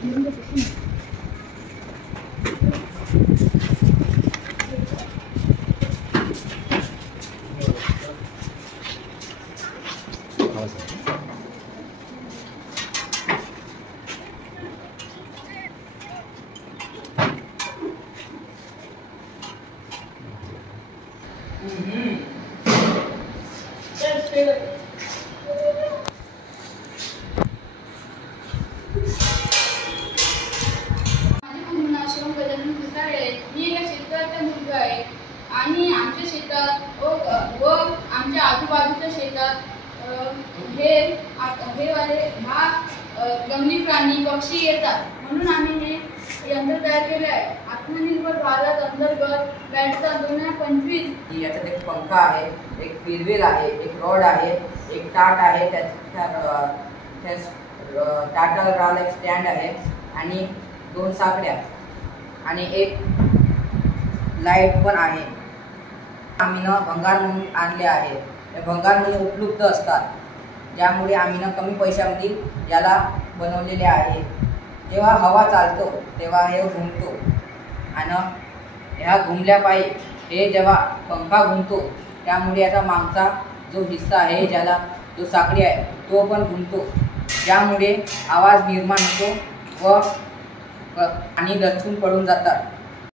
मी एका शेतकऱ्याचा मुलगा आहे आणि आमच्या शेतात व आमच्या आजूबाजूच्या शेतात हे वाले जंगली प्राणी पक्षी येतात, म्हणून आम्ही हे यंत्र तयार केले आहे। आत्मनिर्भर भारत अंतर्गत बॅटचा 2025 याच्यात एक पंखा आहे, एक व्हील आहे, एक रॉड आहे, एक टाट आहे, टाटाला एक स्टँड आहे आणि 2 साकड्या आणि एक लाईट पण आहे। आम्ही भंगार म्हणून आणले आहे। हे भंगार म्हणून उपलब्ध असतात, ज्यामुळे आम्ही कमी पैशामध्ये याला बनवलेले आहे। जेव्हा हवा चालतो तेव्हा हे घुमतो आणि ह्या घुमल्यापायी हे जेव्हा पंखा घुमतो त्यामुळे याचा मागचा जो हिस्सा आहे, ज्याला जो साकडी आहे, तो पण घुमतो, ज्यामुळे आवाज निर्माण होतो व आणि दचकून पडून जातात।